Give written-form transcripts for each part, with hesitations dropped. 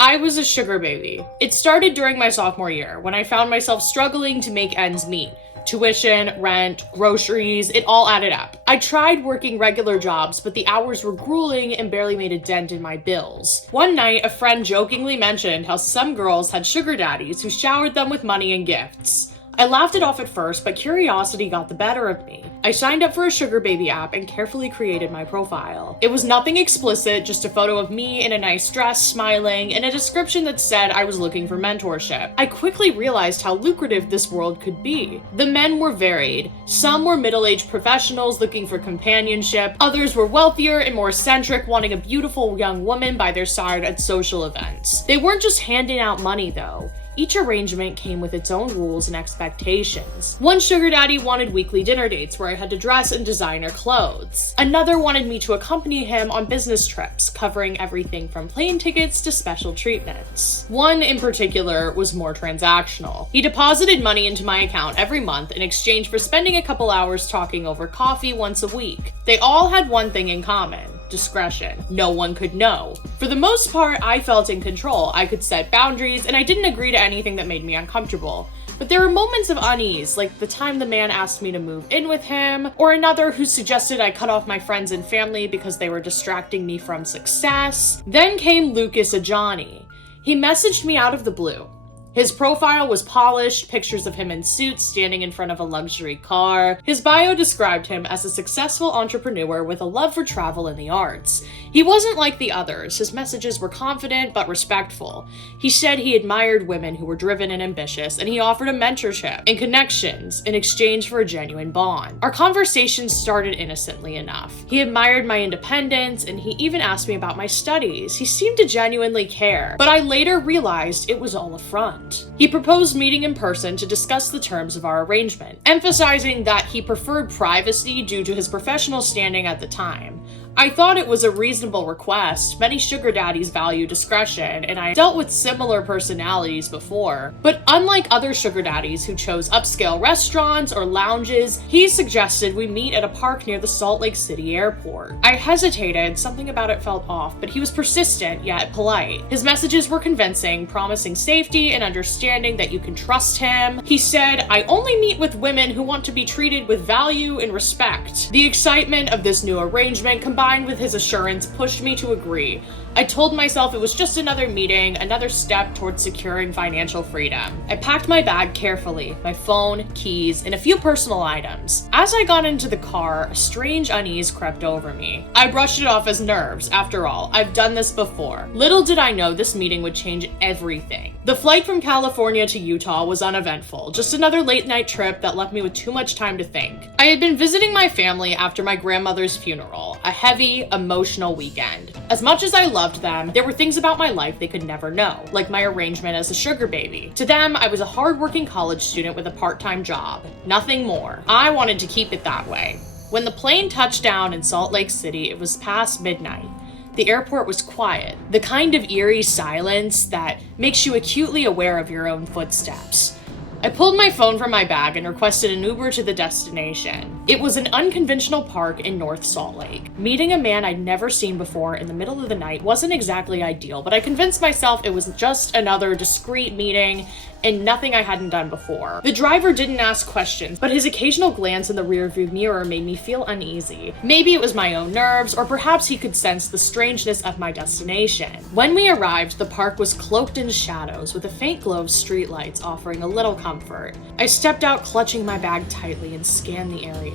I was a sugar baby. It started during my sophomore year, when I found myself struggling to make ends meet. Tuition, rent, groceries, it all added up. I tried working regular jobs, but the hours were grueling and barely made a dent in my bills. One night, a friend jokingly mentioned how some girls had sugar daddies who showered them with money and gifts. I laughed it off at first, but curiosity got the better of me. I signed up for a sugar baby app and carefully created my profile. It was nothing explicit, just a photo of me in a nice dress, smiling, and a description that said I was looking for mentorship. I quickly realized how lucrative this world could be. The men were varied. Some were middle-aged professionals looking for companionship. Others were wealthier and more eccentric, wanting a beautiful young woman by their side at social events. They weren't just handing out money, though. Each arrangement came with its own rules and expectations. One sugar daddy wanted weekly dinner dates where I had to dress in designer clothes. Another wanted me to accompany him on business trips, covering everything from plane tickets to special treatments. One in particular was more transactional. He deposited money into my account every month in exchange for spending a couple hours talking over coffee once a week. They all had one thing in common: discretion. No one could know. For the most part, I felt in control. I could set boundaries, and I didn't agree to anything that made me uncomfortable. But there were moments of unease, like the time the man asked me to move in with him, or another who suggested I cut off my friends and family because they were distracting me from success. Then came Lucas Ajani. He messaged me out of the blue. His profile was polished, pictures of him in suits standing in front of a luxury car. His bio described him as a successful entrepreneur with a love for travel and the arts. He wasn't like the others. His messages were confident but respectful. He said he admired women who were driven and ambitious, and he offered a mentorship and connections in exchange for a genuine bond. Our conversation started innocently enough. He admired my independence, and he even asked me about my studies. He seemed to genuinely care, but I later realized it was all a front. He proposed meeting in person to discuss the terms of our arrangement, emphasizing that he preferred privacy due to his professional standing at the time. I thought it was a reasonable request. Many sugar daddies value discretion, and I dealt with similar personalities before. But unlike other sugar daddies who chose upscale restaurants or lounges, he suggested we meet at a park near the Salt Lake City airport. I hesitated, something about it felt off, but he was persistent yet polite. His messages were convincing, promising safety and understanding that you can trust him. He said, "I only meet with women who want to be treated with value and respect." The excitement of this new arrangement combined with his assurance pushed me to agree. I told myself it was just another meeting, another step towards securing financial freedom. I packed my bag carefully, my phone, keys, and a few personal items. As I got into the car, a strange unease crept over me. I brushed it off as nerves. After all, I've done this before. Little did I know this meeting would change everything. The flight from California to Utah was uneventful, just another late-night trip that left me with too much time to think. I had been visiting my family after my grandmother's funeral, a heavy, emotional weekend. As much as I loved them, there were things about my life they could never know, like my arrangement as a sugar baby. To them, I was a hard-working college student with a part-time job. Nothing more. I wanted to keep it that way. When the plane touched down in Salt Lake City, it was past midnight. The airport was quiet, the kind of eerie silence that makes you acutely aware of your own footsteps. I pulled my phone from my bag and requested an Uber to the destination. It was an unconventional park in North Salt Lake. Meeting a man I'd never seen before in the middle of the night wasn't exactly ideal, but I convinced myself it was just another discreet meeting and nothing I hadn't done before. The driver didn't ask questions, but his occasional glance in the rearview mirror made me feel uneasy. Maybe it was my own nerves, or perhaps he could sense the strangeness of my destination. When we arrived, the park was cloaked in shadows, with a faint glow of streetlights offering a little comfort. I stepped out, clutching my bag tightly, and scanned the area.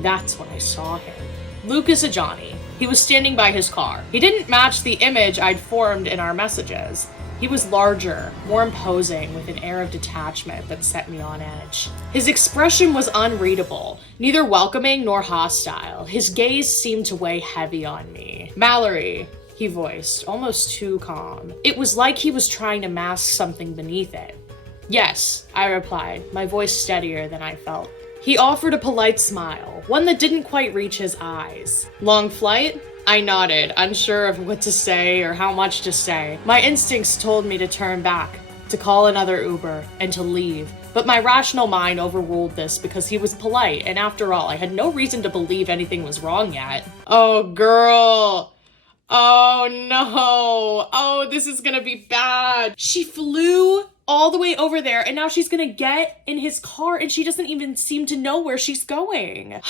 That's when I saw him. Lucas Ajani. He was standing by his car. He didn't match the image I'd formed in our messages. He was larger, more imposing, with an air of detachment that set me on edge. His expression was unreadable, neither welcoming nor hostile. His gaze seemed to weigh heavy on me. "Mallory," he voiced, almost too calm. It was like he was trying to mask something beneath it. "Yes," I replied, my voice steadier than I felt. He offered a polite smile, one that didn't quite reach his eyes. "Long flight?" I nodded, unsure of what to say or how much to say. My instincts told me to turn back, to call another Uber, and to leave. But my rational mind overruled this because he was polite, and after all, I had no reason to believe anything was wrong yet. "Oh, girl, Oh no. Oh, this is gonna be bad. She flew all the way over there and now she's gonna get in his car and she doesn't even seem to know where she's going.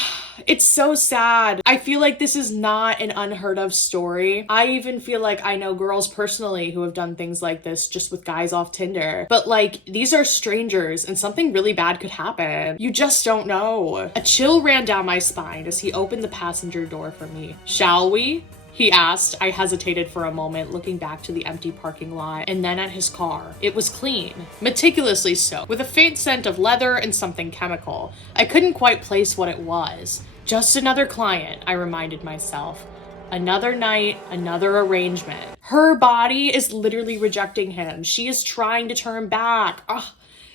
It's so sad. I feel like this is not an unheard of story. I even feel like I know girls personally who have done things like this just with guys off Tinder. But like, these are strangers and something really bad could happen. You just don't know. A chill ran down my spine as he opened the passenger door for me. Shall we? He asked. I hesitated for a moment, looking back to the empty parking lot and then at his car. It was clean, meticulously so, with a faint scent of leather and something chemical. I couldn't quite place what it was. Just another client, I reminded myself. Another night, another arrangement. Her body is literally rejecting him. She is trying to turn back. Ugh.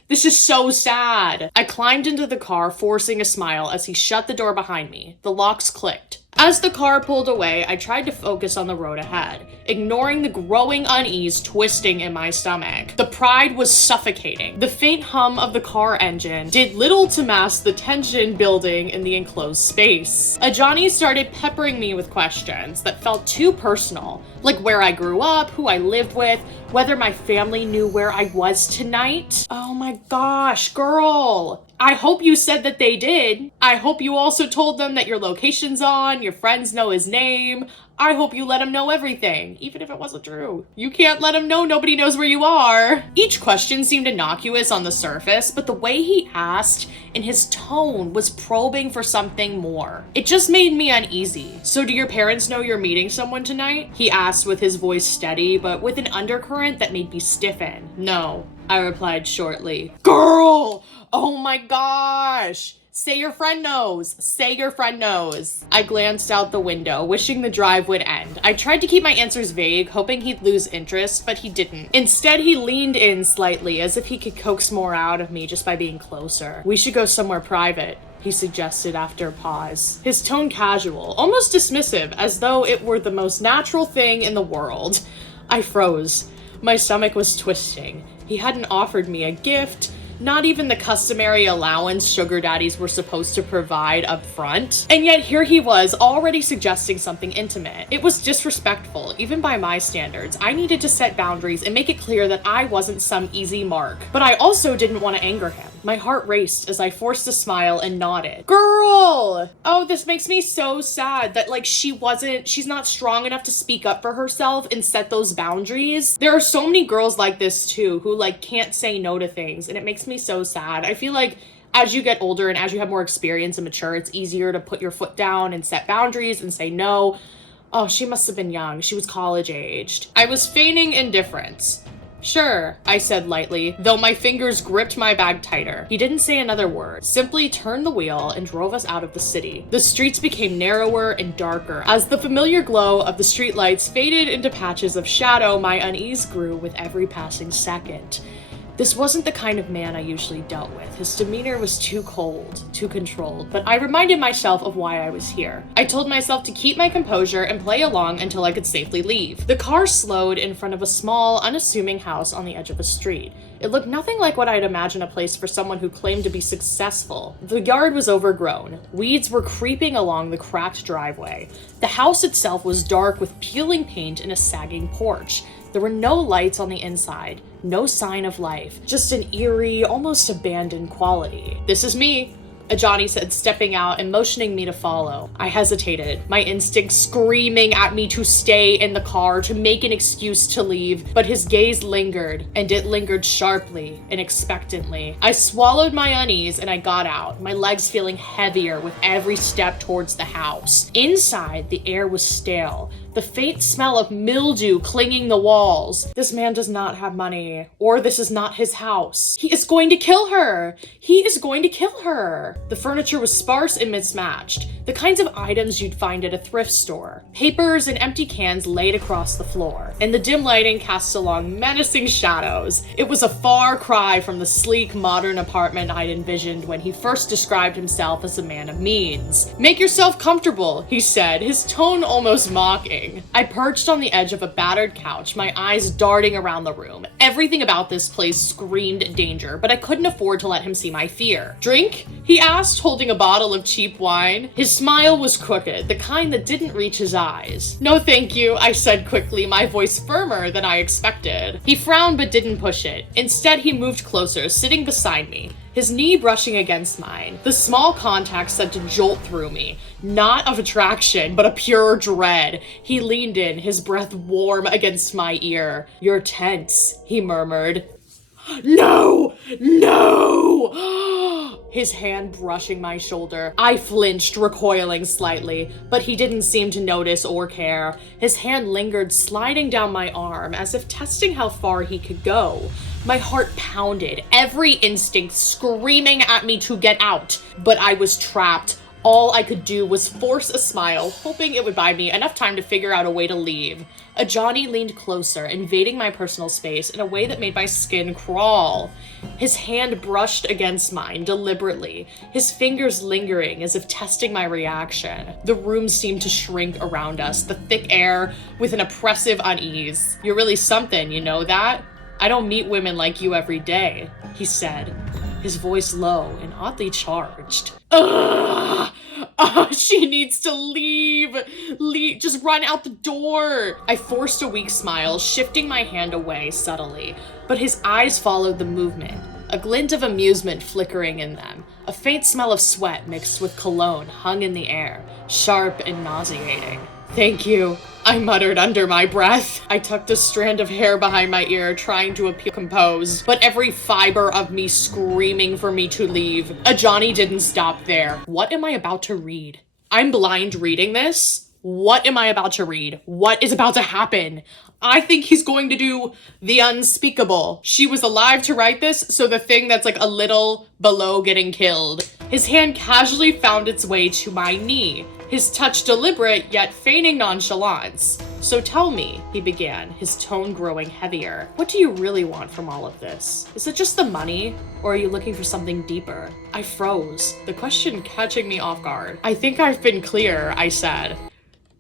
This is so sad. I climbed into the car, forcing a smile as he shut the door behind me. The locks clicked. As the car pulled away, I tried to focus on the road ahead, ignoring the growing unease twisting in my stomach. The pride was suffocating. The faint hum of the car engine did little to mask the tension building in the enclosed space. Ajani started peppering me with questions that felt too personal, like where I grew up, who I lived with, whether my family knew where I was tonight. Oh my gosh, girl. I hope you said that they did. I hope you also told them that your location's on, your friends know his name. I hope you let him know everything, even if it wasn't true. You can't let him know nobody knows where you are. Each question seemed innocuous on the surface, but the way he asked and his tone was probing for something more. It just made me uneasy. So do your parents know you're meeting someone tonight? He asked with his voice steady, but with an undercurrent that made me stiffen. No, I replied shortly. Girl! Oh my gosh! Say your friend knows. Say your friend knows. I glanced out the window, wishing the drive would end. I tried to keep my answers vague, hoping he'd lose interest, but he didn't. Instead, he leaned in slightly, as if he could coax more out of me just by being closer. We should go somewhere private, he suggested after a pause. His tone casual, almost dismissive, as though it were the most natural thing in the world. I froze. My stomach was twisting. He hadn't offered me a gift, not even the customary allowance sugar daddies were supposed to provide up front. And yet here he was, already suggesting something intimate. It was disrespectful, even by my standards. I needed to set boundaries and make it clear that I wasn't some easy mark. But I also didn't want to anger him. My heart raced as I forced a smile and nodded. Girl! Oh, this makes me so sad that like she's not strong enough to speak up for herself and set those boundaries. There are so many girls like this too, who like can't say no to things, and it makes me so sad. I feel like as you get older and as you have more experience and mature, it's easier to put your foot down and set boundaries and say no. Oh, she must have been young. She was college aged. I was feigning indifference. Sure, I said lightly, though my fingers gripped my bag tighter. He didn't say another word, simply turned the wheel and drove us out of the city. The streets became narrower and darker. As the familiar glow of the streetlights faded into patches of shadow, my unease grew with every passing second. This wasn't the kind of man I usually dealt with. His demeanor was too cold, too controlled, but I reminded myself of why I was here. I told myself to keep my composure and play along until I could safely leave. The car slowed in front of a small, unassuming house on the edge of a street. It looked nothing like what I'd imagine a place for someone who claimed to be successful. The yard was overgrown. Weeds were creeping along the cracked driveway. The house itself was dark with peeling paint and a sagging porch. There were no lights on the inside, no sign of life, just an eerie, almost abandoned quality. This is me, Ajani said, stepping out and motioning me to follow. I hesitated, my instincts screaming at me to stay in the car, to make an excuse to leave, but his gaze lingered, and it lingered sharply and expectantly. I swallowed my unease and I got out, my legs feeling heavier with every step towards the house. Inside, the air was stale, the faint smell of mildew clinging the walls. This man does not have money, or this is not his house. He is going to kill her. He is going to kill her. The furniture was sparse and mismatched, the kinds of items you'd find at a thrift store. Papers and empty cans laid across the floor, and the dim lighting cast along menacing shadows. It was a far cry from the sleek, modern apartment I'd envisioned when he first described himself as a man of means. "Make yourself comfortable," he said, his tone almost mocking. terrifying. I perched on the edge of a battered couch, my eyes darting around the room. Everything about this place screamed danger, but I couldn't afford to let him see my fear. "Drink?" he asked, holding a bottle of cheap wine. His smile was crooked, the kind that didn't reach his eyes. "No thank you," I said quickly, my voice firmer than I expected. He frowned but didn't push it. Instead, he moved closer, sitting beside me, his knee brushing against mine. The small contact sent a jolt through me, not of attraction, but a pure dread. He leaned in, his breath warm against my ear. "You're tense," he murmured. "No! No!" His hand brushing my shoulder. I flinched, recoiling slightly, but he didn't seem to notice or care. His hand lingered, sliding down my arm, as if testing how far he could go. My heart pounded, every instinct screaming at me to get out, but I was trapped. All I could do was force a smile, hoping it would buy me enough time to figure out a way to leave. Johnny leaned closer, invading my personal space in a way that made my skin crawl. His hand brushed against mine deliberately, his fingers lingering as if testing my reaction. The room seemed to shrink around us, the thick air with an oppressive unease. "You're really something, you know that? I don't meet women like you every day," he said, his voice low and oddly charged. Ugh! She needs to leave. Just run out the door. I forced a weak smile, shifting my hand away subtly, but his eyes followed the movement, a glint of amusement flickering in them. A faint smell of sweat mixed with cologne hung in the air, sharp and nauseating. "Thank you," I muttered under my breath. I tucked a strand of hair behind my ear, trying to appear composed, but every fiber of me screaming for me to leave. Johnny didn't stop there. What am I about to read? I'm blind reading this? What am I about to read? What is about to happen? I think he's going to do the unspeakable. She was alive to write this, so the thing that's like a little below getting killed. His hand casually found its way to my knee, his touch deliberate yet feigning nonchalance. "So tell me," he began, his tone growing heavier. "What do you really want from all of this? Is it just the money, or are you looking for something deeper?" I froze, the question catching me off guard. "I think I've been clear," I said.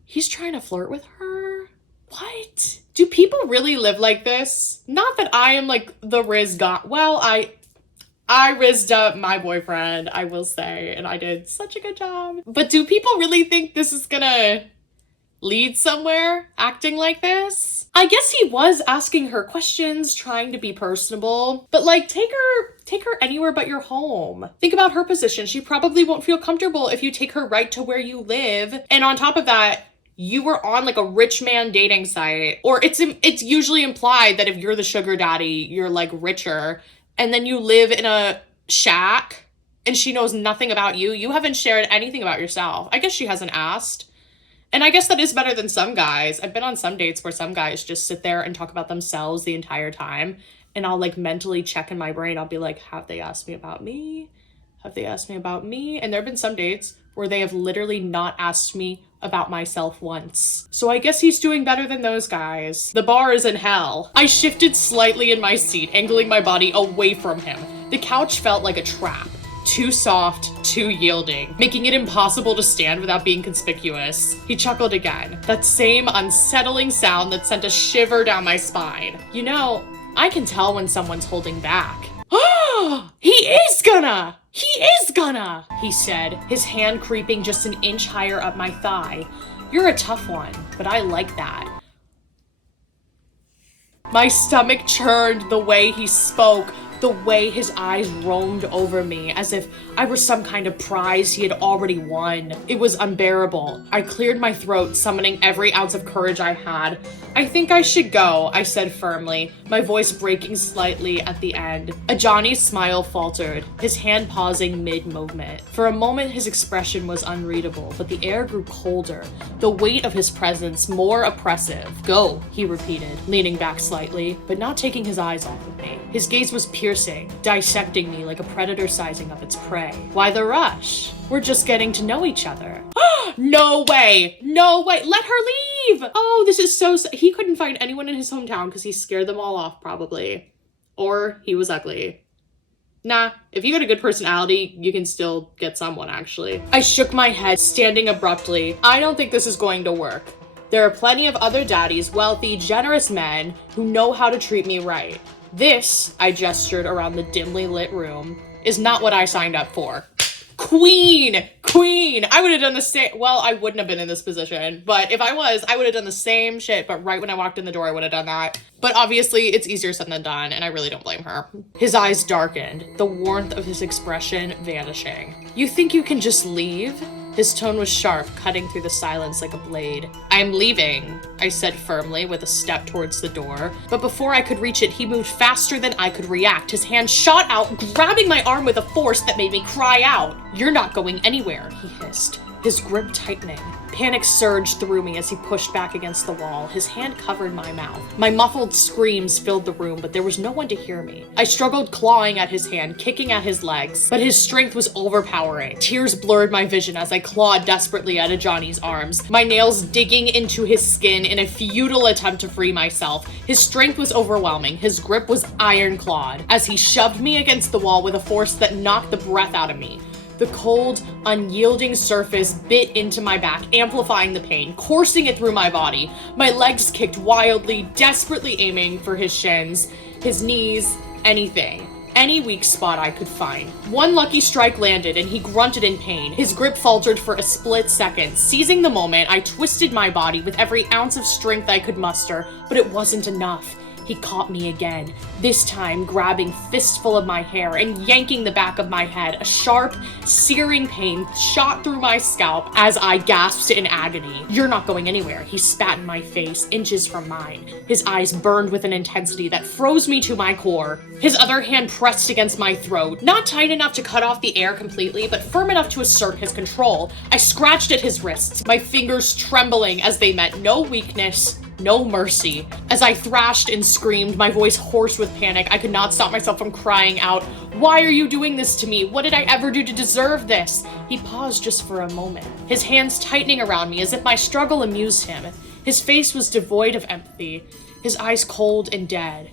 He's trying to flirt with her? What? Do people really live like this? Not that I am like the Riz got. Well, I rizzed up my boyfriend, I will say, and I did such a good job. But do people really think this is gonna lead somewhere, acting like this? I guess he was asking her questions, trying to be personable, but like take her anywhere but your home. Think about her position. She probably won't feel comfortable if you take her right to where you live. And on top of that, you were on like a rich man dating site, or it's usually implied that if you're the sugar daddy, you're like richer, and then you live in a shack and she knows nothing about you. You haven't shared anything about yourself. I guess she hasn't asked. And I guess that is better than some guys. I've been on some dates where some guys just sit there and talk about themselves the entire time. And I'll like mentally check in my brain. I'll be like, have they asked me about me? Have they asked me about me? And there have been some dates where they have literally not asked me about myself once. So I guess he's doing better than those guys. The bar is in hell. I shifted slightly in my seat, angling my body away from him. The couch felt like a trap. Too soft, too yielding, making it impossible to stand without being conspicuous. He chuckled again, that same unsettling sound that sent a shiver down my spine. You know, I can tell when someone's holding back. He is gonna, he said, his hand creeping just an inch higher up my thigh. You're a tough one, but I like that. My stomach churned the way he spoke, the way his eyes roamed over me as if I were some kind of prize he had already won. It was unbearable. I cleared my throat, summoning every ounce of courage I had. I think I should go, I said firmly, my voice breaking slightly at the end. Johnny's smile faltered, his hand pausing mid-movement. For a moment, his expression was unreadable, but the air grew colder, the weight of his presence more oppressive. Go, he repeated, leaning back slightly, but not taking his eyes off of me. His gaze was piercing, dissecting me like a predator sizing up its prey. Why the rush? We're just getting to know each other. No way! No way! Let her leave! Oh, this is so he couldn't find anyone in his hometown because he scared them all off, probably. Or he was ugly. Nah, if you got a good personality, you can still get someone, actually. I shook my head, standing abruptly. I don't think this is going to work. There are plenty of other daddies, wealthy, generous men who know how to treat me right. This, I gestured around the dimly lit room, is not what I signed up for. Queen! I would have done the same. Well, I wouldn't have been in this position, but if I was, I would have done the same shit, but right when I walked in the door, I would have done that. But obviously, it's easier said than done, and I really don't blame her. His eyes darkened, the warmth of his expression vanishing. You think you can just leave? His tone was sharp, cutting through the silence like a blade. I'm leaving, I said firmly with a step towards the door. But before I could reach it, he moved faster than I could react. His hand shot out, grabbing my arm with a force that made me cry out. You're not going anywhere, he hissed, his grip tightening. Panic surged through me as he pushed back against the wall. His hand covered my mouth. My muffled screams filled the room, but there was no one to hear me. I struggled, clawing at his hand, kicking at his legs, but his strength was overpowering. Tears blurred my vision as I clawed desperately at Ajani's arms, my nails digging into his skin in a futile attempt to free myself. His strength was overwhelming. His grip was iron-clawed as he shoved me against the wall with a force that knocked the breath out of me. The cold, unyielding surface bit into my back, amplifying the pain, coursing it through my body. My legs kicked wildly, desperately aiming for his shins, his knees, anything. Any weak spot I could find. One lucky strike landed and he grunted in pain. His grip faltered for a split second. Seizing the moment, I twisted my body with every ounce of strength I could muster, but it wasn't enough. He caught me again, this time grabbing fistful of my hair and yanking the back of my head. A sharp, searing pain shot through my scalp as I gasped in agony. You're not going anywhere, he spat in my face, inches from mine. His eyes burned with an intensity that froze me to my core. His other hand pressed against my throat, not tight enough to cut off the air completely, but firm enough to assert his control. I scratched at his wrists, my fingers trembling as they met no weakness, no mercy. As I thrashed and screamed, my voice hoarse with panic, I could not stop myself from crying out, "Why are you doing this to me? What did I ever do to deserve this?" He paused just for a moment, his hands tightening around me as if my struggle amused him. His face was devoid of empathy, his eyes cold and dead.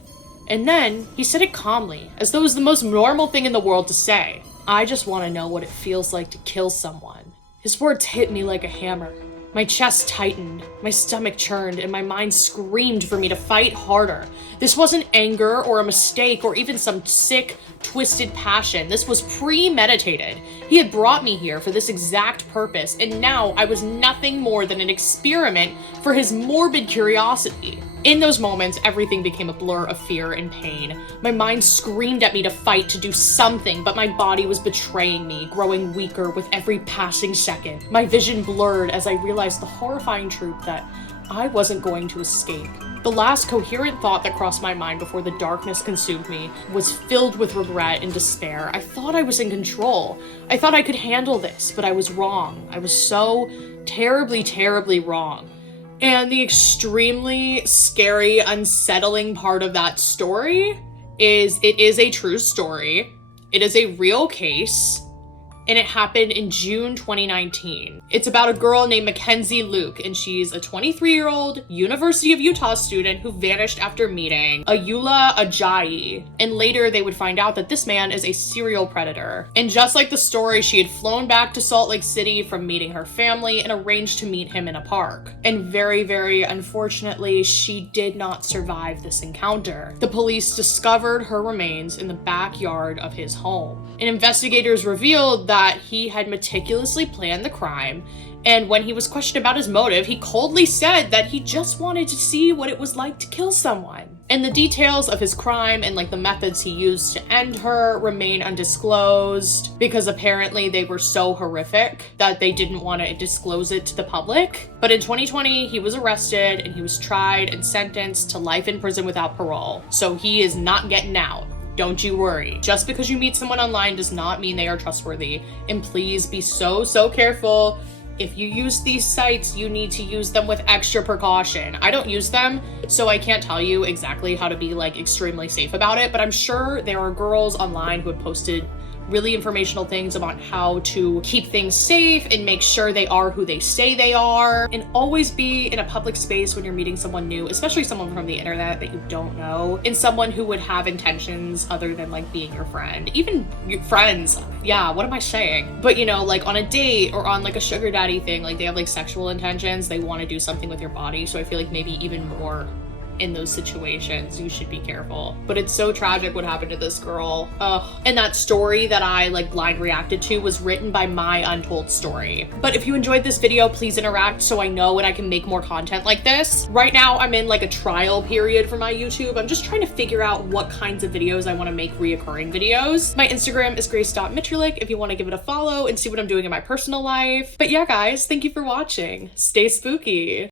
And then he said it calmly, as though it was the most normal thing in the world to say. I just want to know what it feels like to kill someone. His words hit me like a hammer. My chest tightened, my stomach churned, and my mind screamed for me to fight harder. This wasn't anger or a mistake or even some sick, twisted passion. This was premeditated. He had brought me here for this exact purpose, and now I was nothing more than an experiment for his morbid curiosity. In those moments, everything became a blur of fear and pain. My mind screamed at me to fight, to do something, but my body was betraying me, growing weaker with every passing second. My vision blurred as I realized the horrifying truth that I wasn't going to escape. The last coherent thought that crossed my mind before the darkness consumed me was filled with regret and despair. I thought I was in control. I thought I could handle this, but I was wrong. I was so terribly, terribly wrong. And the extremely scary, unsettling part of that story is it is a true story. It is a real case. And it happened in June 2019. It's about a girl named Mackenzie Lueck, and she's a 23-year-old University of Utah student who vanished after meeting Ayoola Ajayi. And later they would find out that this man is a serial predator. And just like the story, she had flown back to Salt Lake City from meeting her family and arranged to meet him in a park. And very, very unfortunately, she did not survive this encounter. The police discovered her remains in the backyard of his home. And investigators revealed that he had meticulously planned the crime, and when he was questioned about his motive, he coldly said that he just wanted to see what it was like to kill someone. And the details of his crime and the methods he used to end her remain undisclosed because apparently they were so horrific that they didn't want to disclose it to the public. But in 2020, he was arrested and he was tried and sentenced to life in prison without parole. So he is not getting out. Don't you worry. Just because you meet someone online does not mean they are trustworthy. And please be so careful. If you use these sites, you need to use them with extra precaution. I don't use them, so I can't tell you exactly how to be extremely safe about it, but I'm sure there are girls online who have posted really informational things about how to keep things safe and make sure they are who they say they are, and always be in a public space when you're meeting someone new, especially someone from the internet that you don't know, and someone who would have intentions other than like being your friend. Even your friends, yeah, what am I saying? But you know, like on a date or on like a sugar daddy thing, like they have like sexual intentions, they want to do something with your body. So I feel like maybe even more in those situations you should be careful. But it's so tragic what happened to this girl. Ugh. And that story that I like blind reacted to was written by my untold story. But if you enjoyed this video, please interact so I know and I can make more content like this. Right now I'm in like a trial period for my YouTube. I'm just trying to figure out what kinds of videos I want to make reoccurring videos. My Instagram is grace.mitcherlich if you want to give it a follow and see what I'm doing in my personal life. But yeah guys, thank you for watching. Stay spooky.